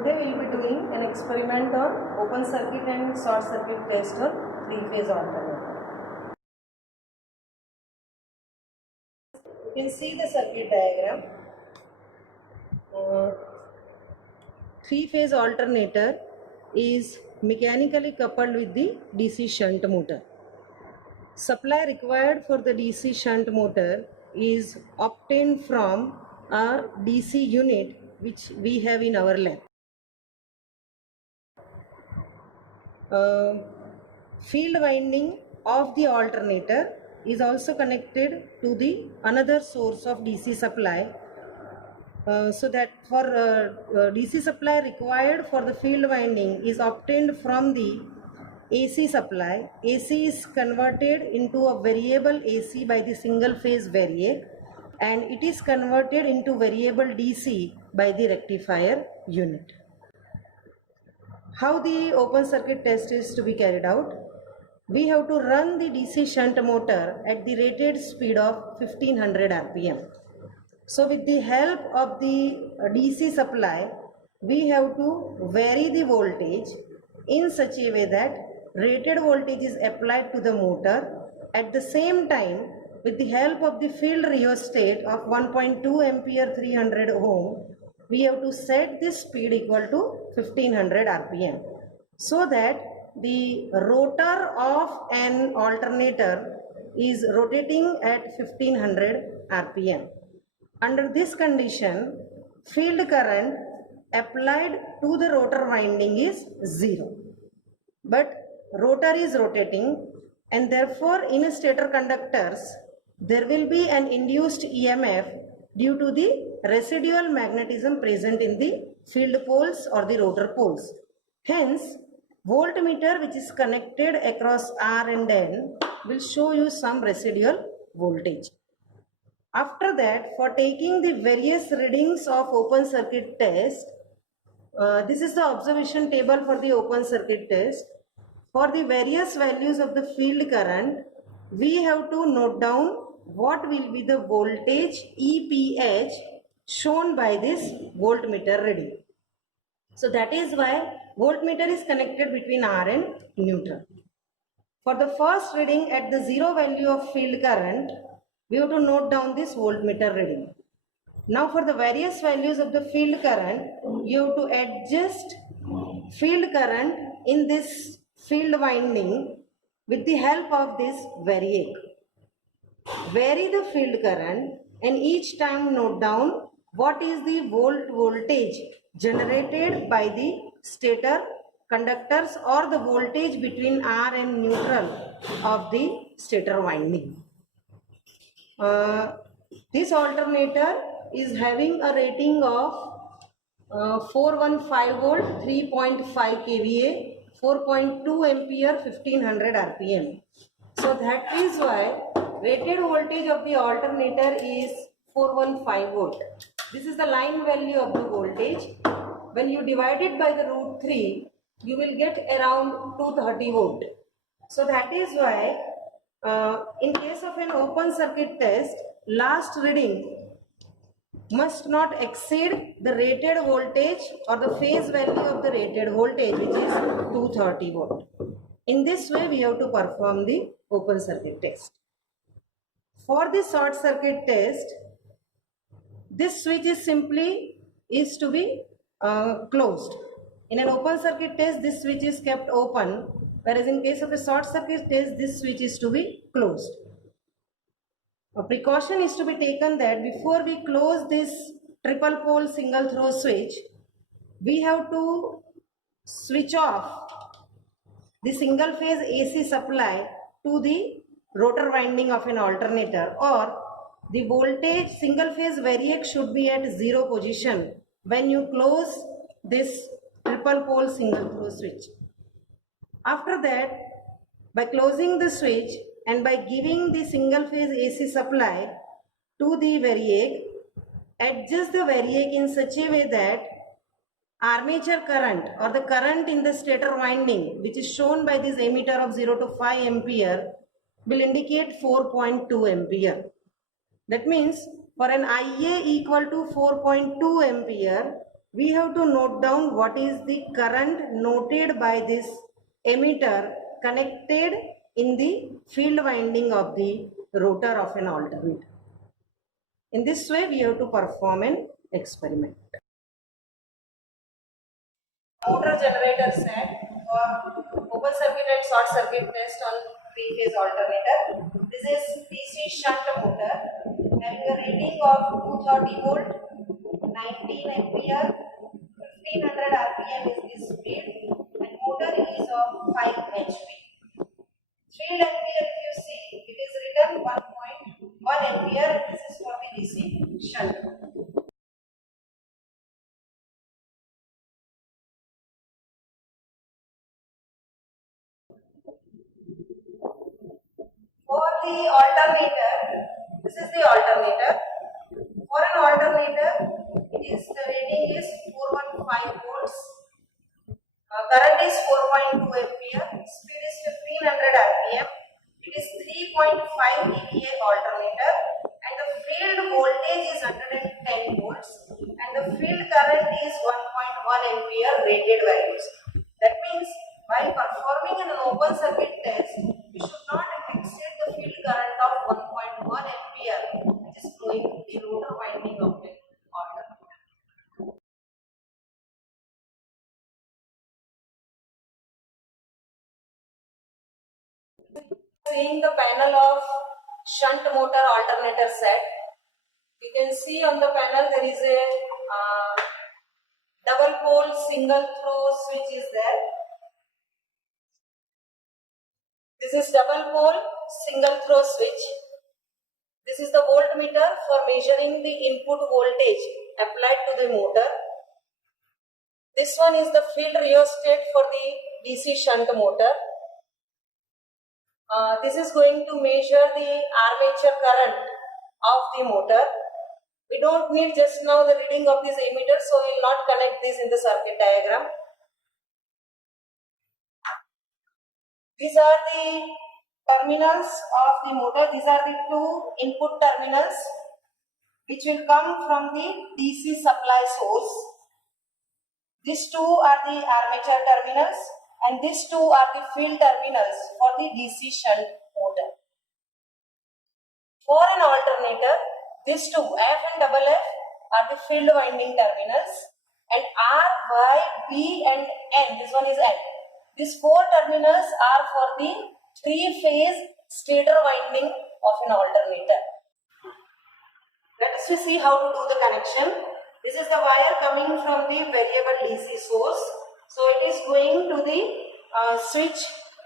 Today we will be doing an experiment on open circuit and short circuit test on three-phase alternator. You can see the circuit diagram. Three-phase alternator is mechanically coupled with the DC shunt motor. Supply required for the DC shunt motor is obtained from a DC unit which we have in our lab. Field winding of the alternator is also connected to the another source of DC supply, so that for DC supply required for the field winding is obtained from the AC supply. AC is converted into a variable AC by the single phase variac, and it is converted into variable DC by the rectifier unit. How the open circuit test is to be carried out? We have to run the DC shunt motor at the rated speed of 1500 RPM. So with the help of the DC supply, we have to vary the voltage in such a way that rated voltage is applied to the motor. At the same time, with the help of the field rheostat of 1.2 ampere 300 ohm, we have to set this speed equal to 1500 RPM, so that the rotor of an alternator is rotating at 1500 RPM. Under this condition, field current applied to the rotor winding is 0. But rotor is rotating, and therefore in stator conductors there will be an induced EMF due to the residual magnetism present in the field poles or the rotor poles. Hence, voltmeter which is connected across R and N will show you some residual voltage. After that, for taking the various readings of open circuit test, this is the observation table for the open circuit test. For the various values of the field current, we have to note down what will be the voltage EPH shown by this voltmeter reading. So that is why voltmeter is connected between R and neutral. For the first reading at the zero value of field current, we have to note down this voltmeter reading. Now for the various values of the field current, you have to adjust field current in this field winding with the help of this variac. Vary the field current and each time note down what is the voltage generated by the stator conductors or the voltage between R and neutral of the stator winding. This alternator is having a rating of 415 volt, 3.5 kVA, 4.2 ampere, 1500 RPM. So that is why rated voltage of the alternator is 415 volt. This is the line value of the voltage. When you divide it by the root 3, you will get around 230 volt. So that is why in case of an open circuit test, last reading must not exceed the rated voltage or the phase value of the rated voltage, which is 230 volt. In this way, we have to perform the open circuit test. For the short circuit test, this switch is to be closed. In an open circuit test, this switch is kept open, whereas in case of a short circuit test, this switch is to be closed. A precaution is to be taken that before we close this triple pole single throw switch, we have to switch off the single phase AC supply to the rotor winding of an alternator, or the voltage single phase variac should be at 0 position when you close this triple pole single throw switch. After that, by closing the switch and by giving the single phase AC supply to the variac, adjust the variac in such a way that armature current or the current in the stator winding, which is shown by this ammeter of 0 to 5 ampere, will indicate 4.2 ampere. That means for an IA equal to 4.2 ampere, we have to note down what is the current noted by this emitter connected in the field winding of the rotor of an alternator. In this way, we have to perform an experiment. Motor generator set for open circuit and short circuit test on three-phase alternator. This is DC shunt motor having a rating of 230 volt, 19 ampere, 1500 rpm is the speed, and motor is of 5 HP. Field ampere, if you see, it is written 1.1 ampere. This is for the DC shunt. For the alternator, this is the alternator. For an alternator, the rating is 415 volts. Current is 4.2 ampere. Speed is 1500 rpm. It is 3.5 EVA alternator, and the field voltage is 110 volts, and the field current is 1.1 ampere rated values. That means while performing an open circuit test, we should not exceed the field current of 1.1 ampere, which is flowing to the rotor winding of the alternator. Seeing the panel of shunt motor alternator set, you can see on the panel there is a double pole single throw switch is there. This is double pole single throw switch. This is the voltmeter for measuring the input voltage applied to the motor. This one is the field rheostat for the DC shunt motor. This is going to measure the armature current of the motor. We don't need just now the reading of this emitter, so we will not connect this in the circuit diagram. These are the terminals of the motor. These are the two input terminals which will come from the DC supply source. These two are the armature terminals, and these two are the field terminals for the DC shunt motor. For an alternator, these two F and double F are the field winding terminals, and R, Y, B and N, this one is N. These four terminals are for the three-phase stator winding of an alternator. Let us see how to do the connection. This is the wire coming from the variable DC source. So it is going to the switch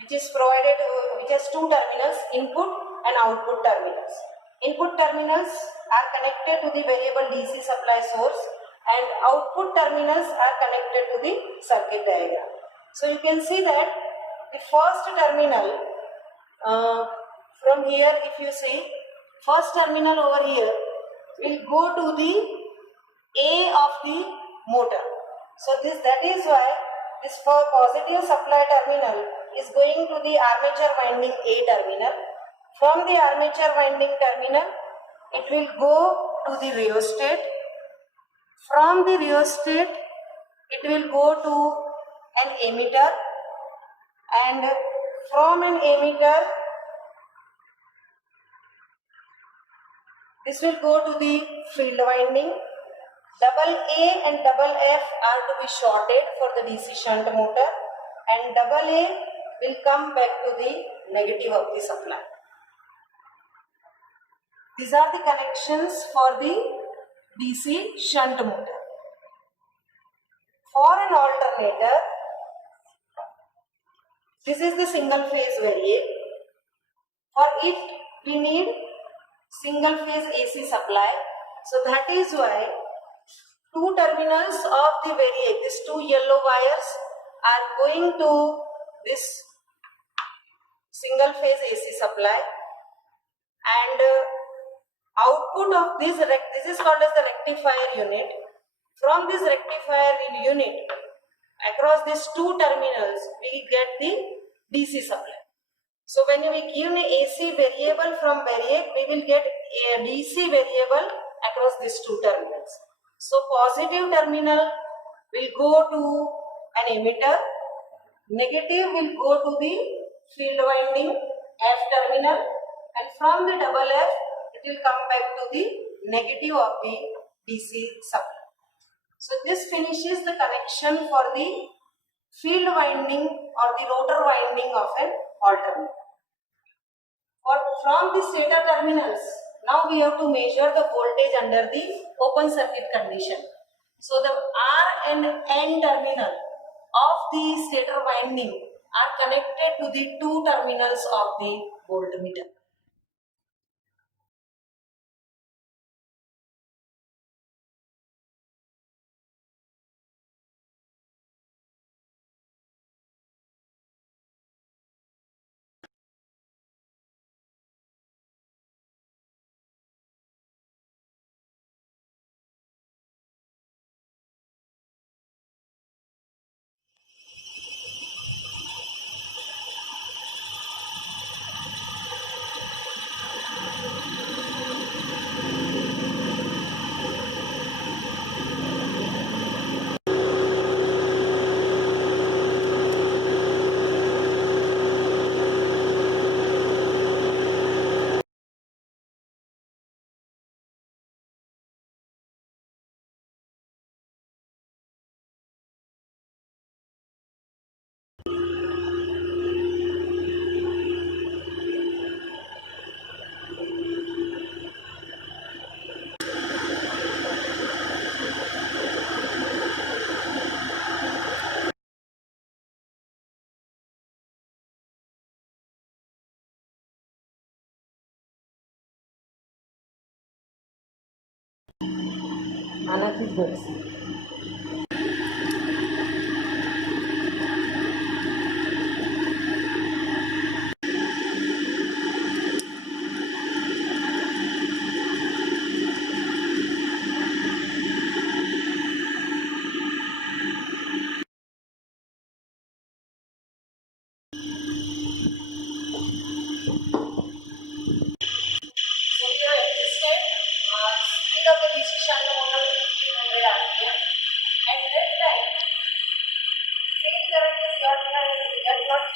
which is provided, which has two terminals, input and output terminals. Input terminals are connected to the variable DC supply source, and output terminals are connected to the circuit diagram. So you can see that the first terminal from here, if you see, first terminal over here will go to the A of the motor. So that is why this for positive supply terminal is going to the armature winding A terminal. From the armature winding terminal, it will go to the rheostat. From the rheostat, it will go to an emitter, and from an emitter, this will go to the field winding. Double A and double F are to be shorted for the DC shunt motor, and double A will come back to the negative of the supply. These are the connections for the DC shunt motor. For an alternator, this is the single phase variac. For it, we need single phase AC supply. So that is why two terminals of the variac, these two yellow wires, are going to this single phase AC supply, and output of this is called as the rectifier unit. From this rectifier unit, across these two terminals, we get the DC supply. So when we give an AC variable from variac, we will get a DC variable across these two terminals. So positive terminal will go to an emitter, negative will go to the field winding F terminal, and from the double F it will come back to the negative of the DC supply. So this finishes the connection for the field winding or the rotor winding of an alternator. From the stator terminals, now we have to measure the voltage under the open circuit condition. So the R and N terminal of the stator winding are connected to the two terminals of the voltmeter. आनाचीच बघ.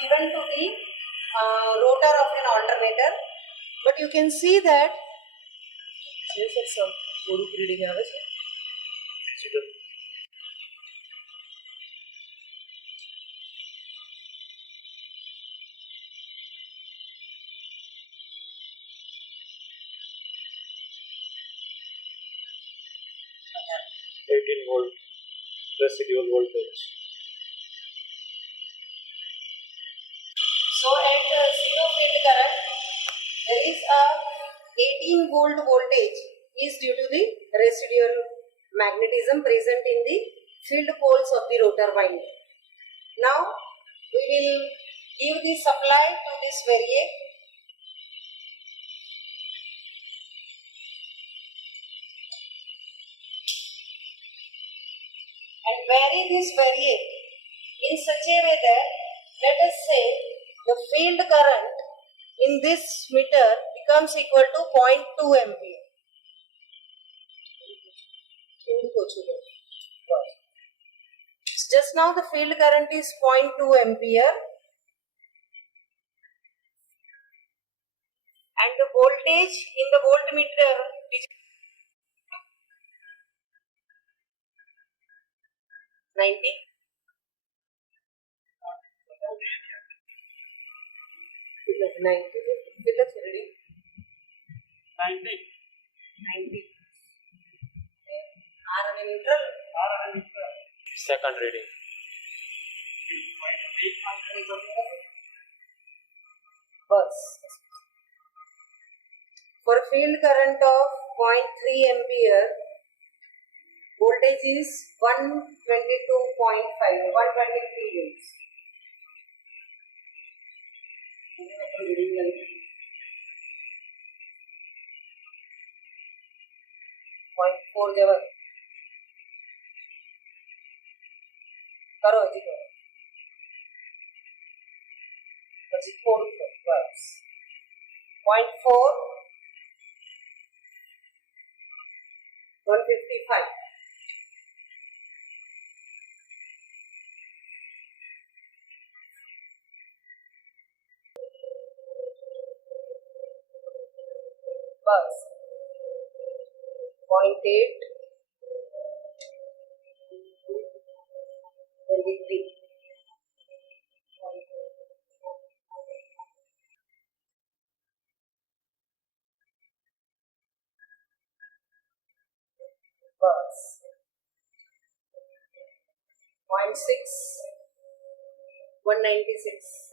Given to the rotor of an alternator, but you can see that some reading આવે છે. 18 volt residual voltage. So at zero field current, there is a 18 volt voltage is due to the residual magnetism present in the field poles of the rotor winding. Now we will give the supply to this variac. And vary this variac in such a way that, let us say, the field current in this meter becomes equal to 0.2 ampere. Just now the field current is 0.2 ampere and the voltage in the voltmeter is 90. Reading 90. R and neutral. Second reading. For field current of 0.3 ampere, voltage is 122.5, 123 volts. 0.4 जब करो जी करो પછી 4 બસ 0.4 155 bus 0.8 23 bus 0.6 196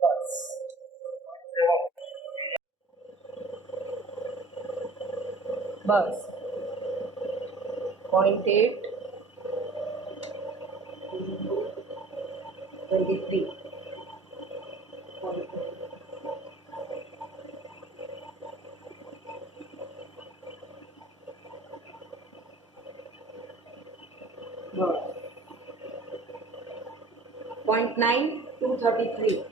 bus bus 0.8 23 0.9 233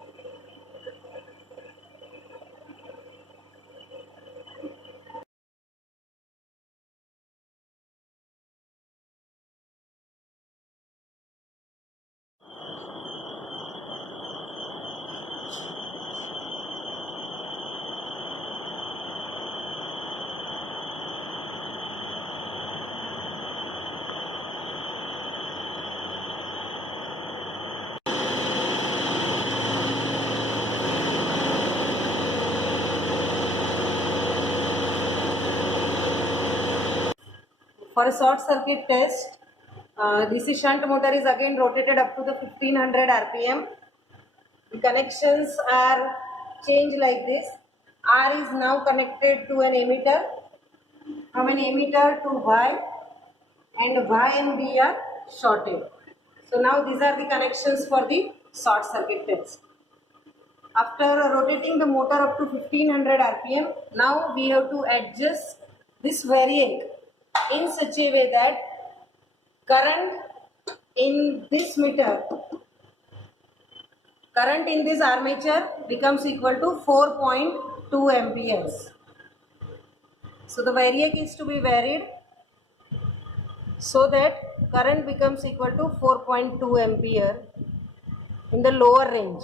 For a short circuit test, DC shunt motor is again rotated up to the 1500 RPM. The connections are changed like this. R is now connected to an emitter, from an emitter to Y, and Y and B are shorted. So now these are the connections for the short circuit test. After rotating the motor up to 1500 RPM, now we have to adjust this variac in such a way that current in this meter, current in this armature becomes equal to 4.2 amperes. So the variac is to be varied so that current becomes equal to 4.2 ampere in the lower range.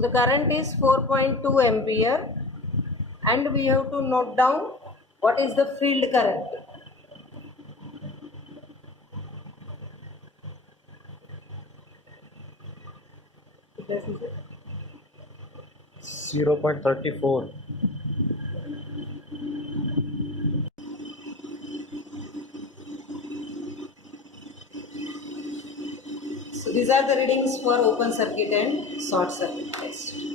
So the current is 4.2 ampere and we have to note down what is the field current. Yes, 0.34. so these are the readings for open circuit and short circuit test.